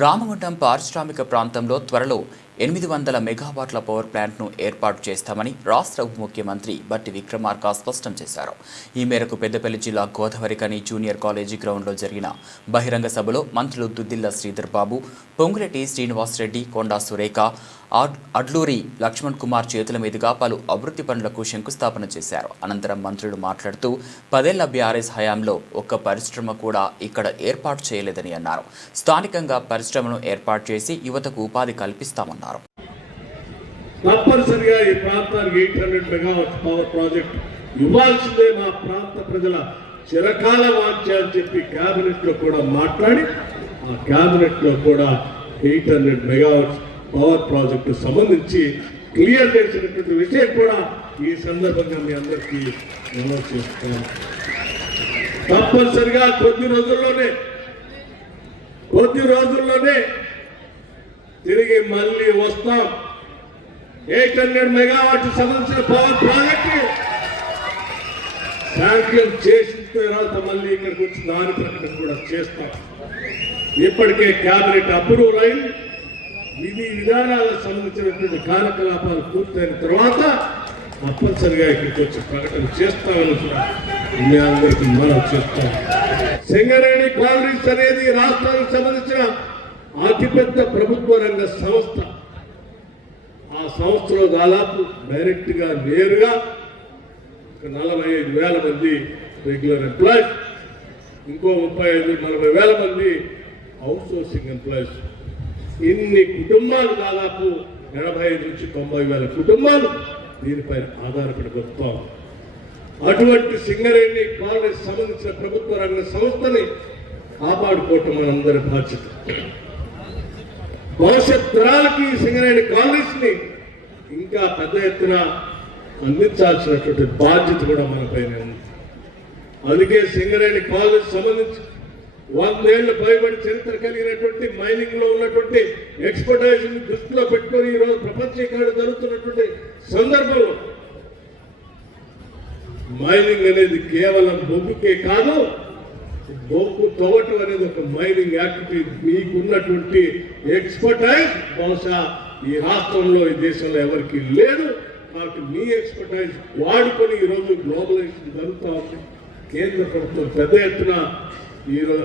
రామగుండం పారిశ్రామిక ప్రాంతంలో త్వరలో 800 మెగావాట్ల పవర్ ప్లాంట్ను ఏర్పాటు చేస్తామని రాష్ట్ర ఉప ముఖ్యమంత్రి బట్టి విక్రమార్క స్పష్టం చేశారు. ఈ మేరకు పెద్దపల్లి జిల్లా గోదావరికని జూనియర్ కాలేజీ గ్రౌండ్లో జరిగిన బహిరంగ సభలో మంత్రులు దుద్దిల్ల శ్రీధర్ బాబు, పొంగులేటి శ్రీనివాసరెడ్డి, కొండా సురేఖ, అడ్లూరి లక్ష్మణ్ కుమార్ చేతుల మీదుగా పలు అభివృద్ధి పనులకు శంకుస్థాపన చేశారు. అనంతరం మంత్రులు మాట్లాడుతూ 10 ఏళ్ల బీఆర్ఎస్ హయాంలో ఒక్క పరిశ్రమ కూడా ఇక్కడ ఏర్పాటు చేయలేదని అన్నారు. స్థానికంగా పరిశ్రమను ఏర్పాటు చేసి యువతకు ఉపాధి కల్పిస్తామన్నారు. తప్పనిసరిగా ఈ ప్రాంతానికి 800 మెగావాట్స్ పవర్ ప్రాజెక్ట్ ఇవ్వాల్సిందే మా ప్రాంత ప్రజల చిరకాల వాంఛ అని చెప్పి కేబినెట్ లో కూడా మాట్లాడి ఆ కేబినెట్ లో కూడా 800 మెగావాట్స్ పవర్ ప్రాజెక్టు సంబంధించి క్లియర్ చేసినటువంటి విషయం కూడా ఈ సందర్భంగా మీ అందరికీ మనవి చేస్తాను. తప్పనిసరిగా కొద్ది రోజుల్లోనే తిరిగి మళ్ళీ వస్తాం. 800 మెగావాట్ సంబంధించిన పవర్ ప్రాజెక్టు శాంక్షన్ చేసిన తర్వాత మళ్ళీ ఇక్కడికి వచ్చి దాని ప్రకటన కూడా చేస్తాం. ఇప్పటికే కేబినెట్ అప్రూవల్ అయింది. విధి విధానాలకు సంబంధించినటువంటి కార్యకలాపాలు పూర్తయిన తర్వాత తప్పనిసరిగా ఇక్కడికి వచ్చి ప్రకటన చేస్తామని కూడా మీ అందరికీ మనం చేస్తాం. సింగరేణి కాలనీస్ అనేది రాష్ట్రానికి సంబంధించిన అతిపెద్ద ప్రభుత్వ రంగ సంస్థ. ఆ సంస్థలో దాదాపు డైరెక్ట్ గా నేరుగా 45,000 మంది రెగ్యులర్ ఎంప్లాయీస్, ఇంకో 35-40,000 మంది అవుట్ సోర్సింగ్ ఎంప్లాయీస్. ఇన్ని కుటుంబాలు, దాదాపు 85,000-90,000 కుటుంబాలు దీనిపైన ఆధారపడి బతుకుతాం. అటువంటి సింగరేణి కాలనీకి సంబంధించిన ప్రభుత్వ రంగ సంస్థని కాపాడుకోవటం మనందరి బాధ్యత. భవిష్యత్ తరాలకి సింగరేణి కాలనీస్ ని ఇంకా పెద్ద ఎత్తున అందించాల్సినటువంటి బాధ్యత కూడా మన పైన ఉంది. అందుకే సింగరేణి కాలనీకి సంబంధించి 100 ఏళ్ల పైబడి చరిత్ర కలిగినటువంటి మైనింగ్ లో ఉన్నటువంటి ఎక్స్పర్టైజ్ దృష్టిలో పెట్టుకొని ఈ రోజు ప్రపంచీకరణ జరుగుతున్నటువంటి సందర్భంలో మైనింగ్ అనేది కేవలం బొగ్గుకే కాదు, బొగ్గు తవ్వటం అనేది ఒక మైనింగ్ యాక్టివిటీ. మీకున్నటువంటి ఎక్స్పర్టైజ్ బహుశా ఈ రాష్ట్రంలో, ఈ దేశంలో ఎవరికి లేదు. కాబట్టి మీ ఎక్స్పర్టైజ్ వాడుకొని ఈరోజు గ్లోబలైజేషన్ జరుగుతూ ఉంది. కేంద్ర ప్రభుత్వం పెద్ద ఎత్తున ఈరోజు